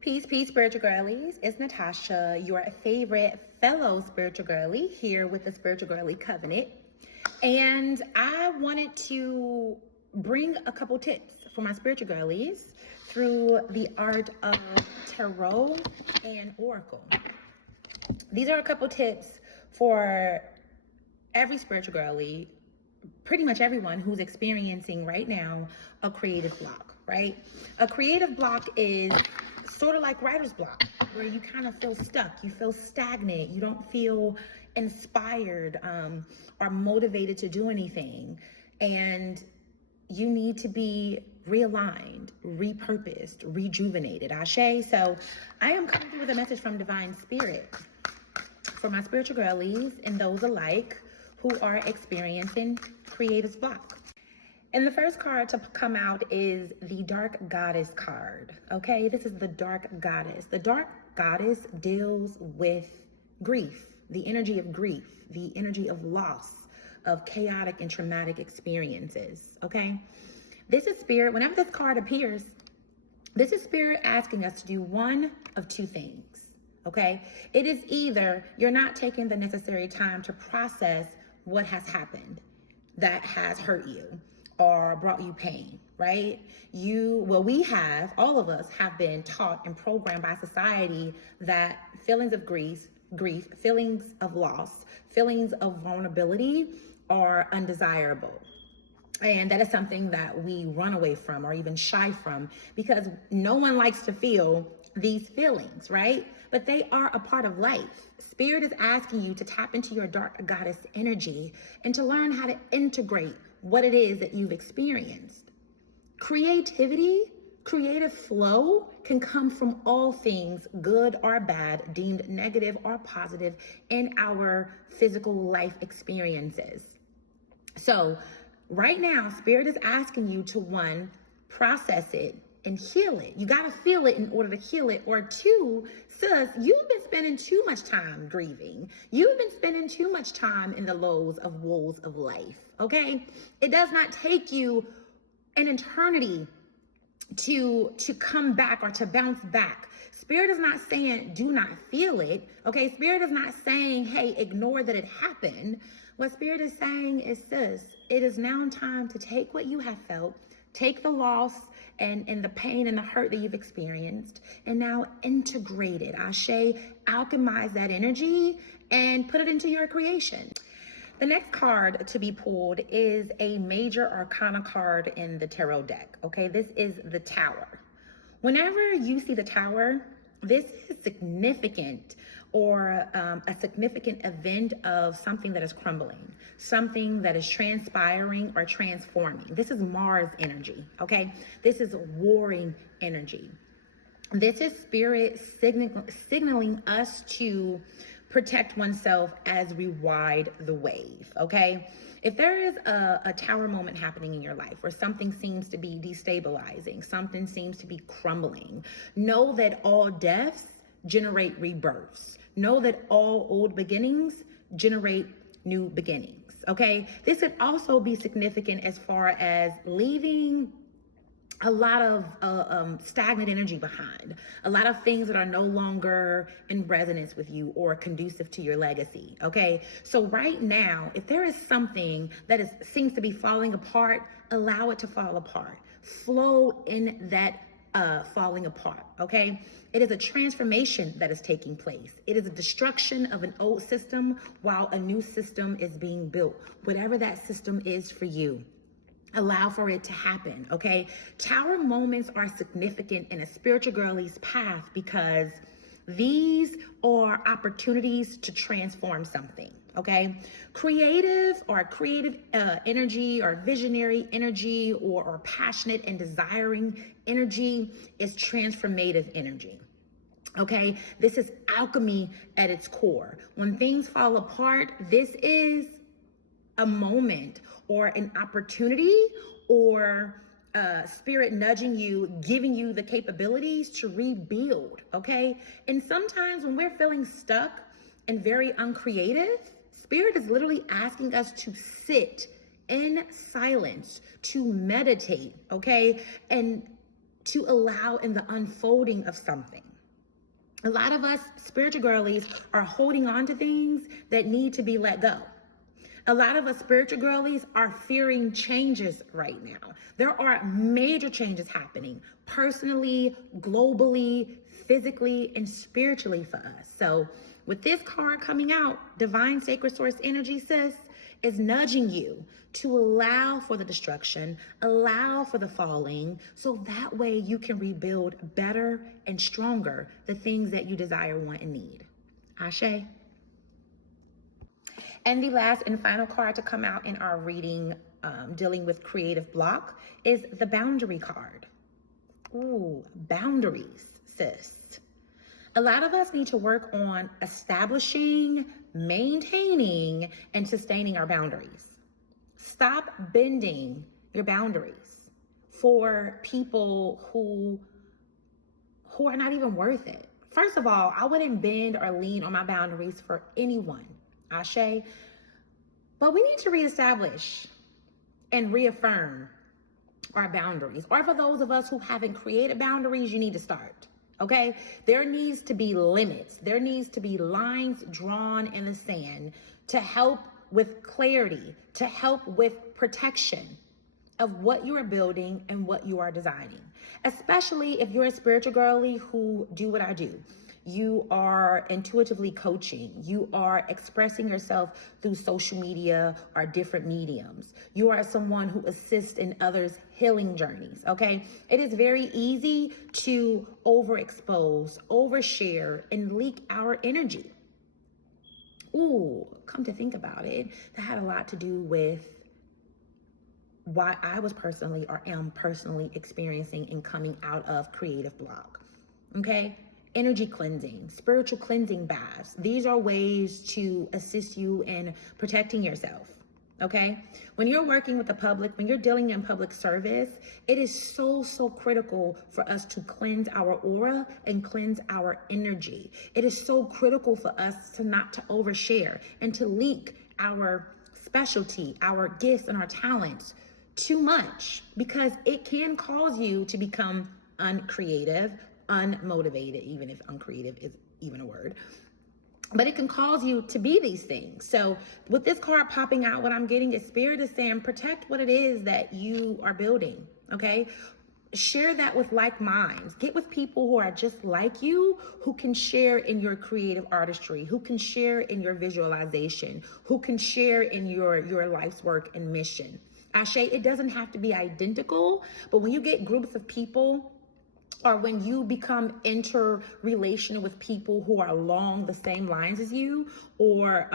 Peace, peace, spiritual girlies. It's Natasha, your favorite fellow spiritual girly, here with the Spiritual Girly Covenant. And I wanted to bring a couple tips for my spiritual girlies through the art of tarot and oracle. These are a couple tips for every spiritual girly, pretty much everyone who's experiencing right now a creative block, right? A creative block is sort of like writer's block, where you kind of feel stuck, you feel stagnant, you don't feel inspired or motivated to do anything. And you need to be realigned, repurposed, rejuvenated. Ashe. So I am coming through with a message from Divine Spirit for my spiritual girlies and those alike who are experiencing creative block. And the first card to come out is the Dark Goddess card. Okay, this is the Dark Goddess. The Dark Goddess deals with grief, the energy of grief, the energy of loss, of chaotic and traumatic experiences. Okay, this is spirit. Whenever this card appears, this is spirit asking us to do one of two things. Okay, it is either you're not taking the necessary time to process what has happened that has hurt you or brought you pain, right? All of us have been taught and programmed by society that feelings of grief, feelings of loss, feelings of vulnerability are undesirable. And that is something that we run away from or even shy from, because no one likes to feel these feelings, right? But they are a part of life. Spirit is asking you to tap into your Dark Goddess energy and to learn how to integrate what it is that you've experienced. Creativity, creative flow can come from all things, good or bad, deemed negative or positive, in our physical life experiences. So right now, Spirit is asking you to, one, process it and heal it. You got to feel it in order to heal it. Or two, sis, you've been spending too much time grieving. You've been spending too much time in the lows of woes of life, okay? It does not take you an eternity to come back or to bounce back. Spirit is not saying do not feel it, okay? Spirit is not saying, hey, ignore that it happened. What Spirit is saying is, sis, it is now time to take what you have felt, take the loss and the pain and the hurt that you've experienced, and now integrate it. Ashe, alchemize that energy and put it into your creation. The next card to be pulled is a major arcana card in the tarot deck. Okay, this is the Tower. Whenever you see the Tower, this is significant, or a significant event of something that is crumbling, something that is transpiring or transforming. This is Mars energy, okay? This is warring energy. This is Spirit signaling us to protect oneself as we ride the wave, okay? If there is a tower moment happening in your life where something seems to be destabilizing, something seems to be crumbling, know that all deaths generate rebirths. Know that all old beginnings generate new beginnings, okay? This could also be significant as far as leaving a lot of stagnant energy behind, a lot of things that are no longer in resonance with you or conducive to your legacy, okay? So right now, if there is something that seems to be falling apart, allow it to fall apart. Flow in that falling apart, okay? It is a transformation that is taking place. It is a destruction of an old system while a new system is being built. Whatever that system is for you, allow for it to happen, okay? Tower moments are significant in a spiritual girly's path because these are opportunities to transform something, okay? Creative energy or visionary energy or passionate and desiring energy is transformative energy. Okay, this is alchemy at its core. When things fall apart, this is a moment or an opportunity or Spirit nudging you, giving you the capabilities to rebuild, okay? And sometimes when we're feeling stuck and very uncreative, Spirit is literally asking us to sit in silence, to meditate, okay? And to allow in the unfolding of something. A lot of us spiritual girlies are holding on to things that need to be let go. A lot of us spiritual girlies are fearing changes right now. There are major changes happening personally, globally, physically, and spiritually for us. So with this card coming out, Divine Sacred Source Energy, sis, is nudging you to allow for the destruction, allow for the falling, so that way you can rebuild better and stronger the things that you desire, want, and need. Ashe. And the last and final card to come out in our reading dealing with creative block is the boundary card. Ooh, boundaries, sis. A lot of us need to work on establishing, maintaining, and sustaining our boundaries. Stop bending your boundaries for people who are not even worth it. First of all, I wouldn't bend or lean on my boundaries for anyone. Ashe. But we need to reestablish and reaffirm our boundaries. Or for those of us who haven't created boundaries, you need to start. Okay? There needs to be limits. There needs to be lines drawn in the sand to help with clarity, to help with protection of what you are building and what you are designing. Especially if you're a spiritual girly who do what I do. You are intuitively coaching. You are expressing yourself through social media or different mediums. You are someone who assists in others' healing journeys, okay? It is very easy to overexpose, overshare, and leak our energy. Ooh, come to think about it, that had a lot to do with why I was personally or am personally experiencing and coming out of creative block, okay? Energy cleansing, spiritual cleansing baths. These are ways to assist you in protecting yourself, okay? When you're working with the public, when you're dealing in public service, it is so critical for us to cleanse our aura and cleanse our energy. It is so critical for us to not to overshare and to leak our specialty, our gifts, and our talents too much, because it can cause you to become uncreative, unmotivated, even if uncreative is even a word, but it can cause you to be these things. So with this card popping out, what I'm getting is Spirit is saying, protect what it is that you are building, okay? Share that with like minds. Get with people who are just like you, who can share in your creative artistry, who can share in your visualization, who can share in your life's work and mission. Ashe, it doesn't have to be identical, but when you get groups of people, or when you become interrelational with people who are along the same lines as you, or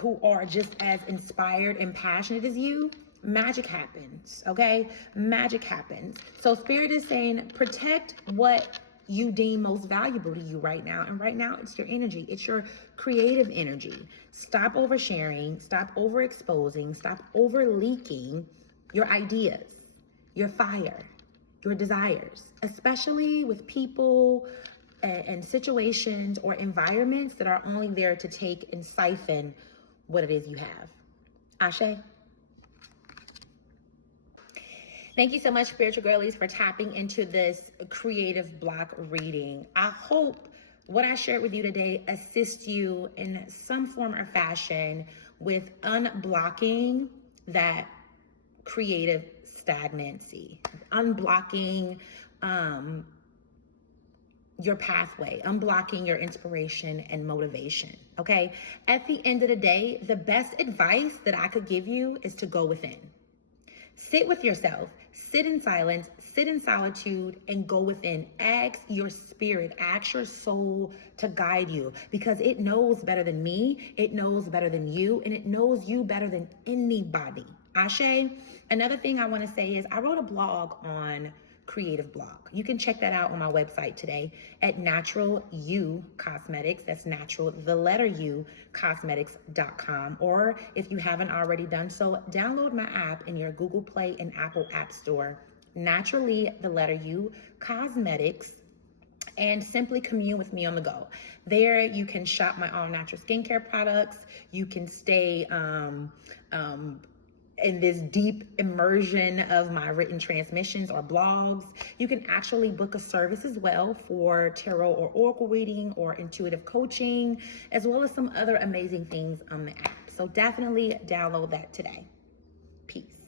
who are just as inspired and passionate as you, magic happens, okay? Magic happens. So Spirit is saying, protect what you deem most valuable to you right now. And right now, it's your energy. It's your creative energy. Stop oversharing. Stop overexposing. Stop overleaking your ideas, your fire, your desires, especially with people and situations or environments that are only there to take and siphon what it is you have. Ashe. Thank you so much, spiritual girlies, for tapping into this creative block reading. I hope what I shared with you today assists you in some form or fashion with unblocking that creative stagnancy, unblocking your pathway, unblocking your inspiration and motivation, okay? At the end of the day, the best advice that I could give you is to go within. Sit with yourself, sit in silence, sit in solitude, and go within. Ask your spirit, ask your soul to guide you, because it knows better than me, it knows better than you, and it knows you better than anybody. Ashe. Another thing I want to say is I wrote a blog on creative block. You can check that out on my website today at Natural You Cosmetics. That's natural, the letter U, cosmetics.com. Or if you haven't already done so, download my app in your Google Play and Apple App Store. Naturally, the letter U, Cosmetics, and simply commune with me on the go. There you can shop my all natural skincare products. You can stay in this deep immersion of my written transmissions or blogs. You can actually book a service as well for tarot or oracle reading or intuitive coaching, as well as some other amazing things on the app. So definitely download that today. Peace.